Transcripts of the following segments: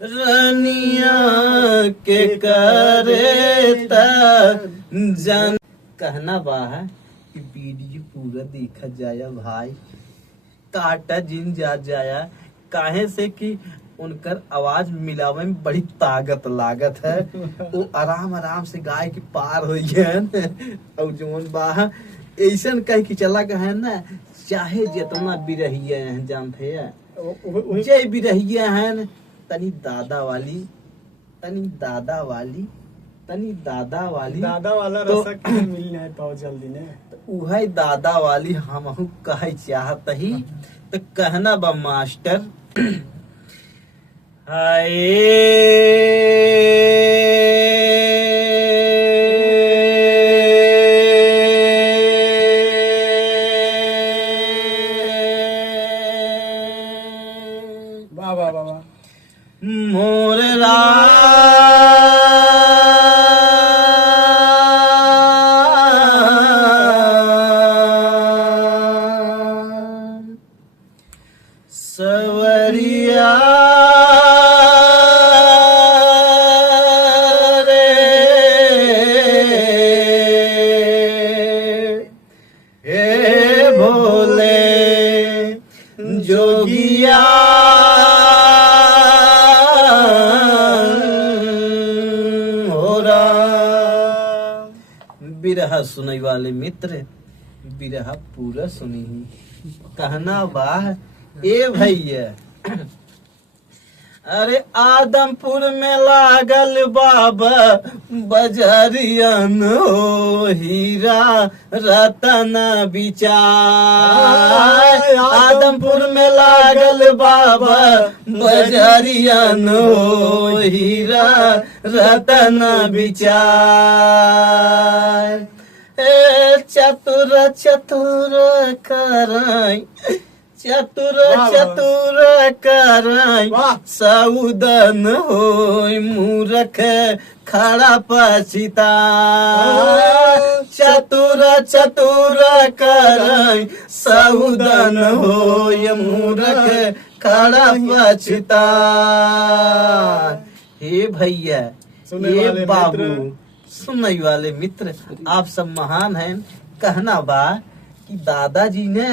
रनिया के करे जन कहना बा है कि वीडियो पूरा देखा जाया भाई, काटा जिन जा जाया, काहे से कि उनकर आवाज मिलावे में बड़ी ताकत लागत है। वो आराम आराम से गाय के पार हो और जोन बा ऐसन कह के चला है ना, चाहे जितना बिरहिया हैं जानते हैं, जय बिरहिया हैं तनी दादा वाली, तनी दादा वाली, तनी दादा वाली, दादा वाला तो रसा के मिल जाए तो जल्दी ने उहे दादा वाली हम कहे चाहत ही। तो कहना बा मास्टर हाय वाह वाह वाह वाह मोर सवरिया रे हे भोले जोगिया बिरहा सुनई वाले मित्र, बिरहा पूरा सुनी ही। कहना बा ए भैया, अरे आदमपुर में लागल बाबा बजरियन हो, हीरा रतन बिचार। आदमपुर में लागल बाबा बजरियन हो, हीरा रतन बिचार। चतुर चतुर कराई, चतुर चतुर कराई, सऊदन होय मूर्ख खड़ा पछिता। चतुर चतुर कराई, सऊदन होय मूर्ख खड़ा पछिता। हे भैया, ये बाबू सुनने वाले मित्र, आप सब महान हैं। कहना बा कि दादाजी ने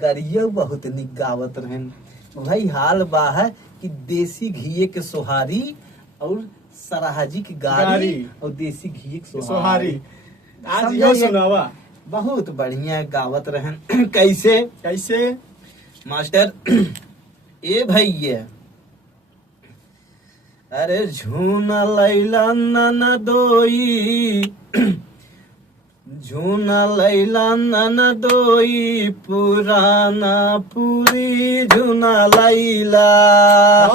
गरिया बहुत निक गावत रहन। वही हाल बा है कि देसी घी के सोहारी और सराहजी की गारी और देसी घी के सोहारी आज यो सुनावा बहुत बढ़िया गावत रहन। कैसे कैसे मास्टर ए भैया, अरे झूना लैला नन दोई, झूना लैला नन दोई, पुराना पूरी झूना लैला।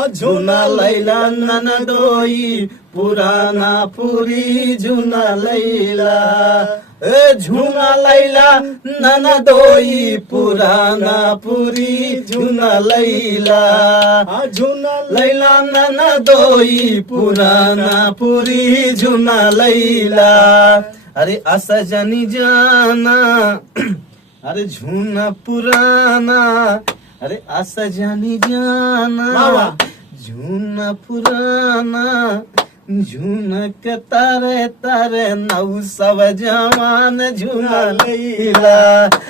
झूना लैला नन दोई, पुराना पूरी झूना लैला। झूना लैला नन दोई, पुराना पूरी झूना लैला। झूना लैला नन दोई, पुराना पूरी झूना लैला। अरे असजनी जाना, अरे झूना पुराना, अरे असजनी जाना, झूना पुराना, झूना के तारे तारे नौ सब जवान झूना लैला।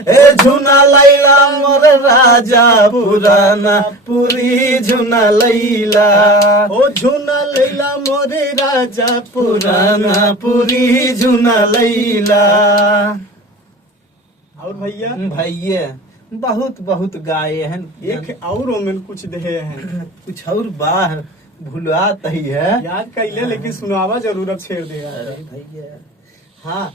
ए झूना लैला मोर राजा, पुराना पूरी झूना लैला। ओ झूना लैला मोरे राजा, पुराना पूरी झूना लैला। और भैया भैया बहुत बहुत गाये हैं। एक और ओमें कुछ दे हैं, कुछ और बाहर भुलवात ही है, याद कैले लेकिन सुनावा जरूर अब छेड़ देगा। अरे भैया हाँ।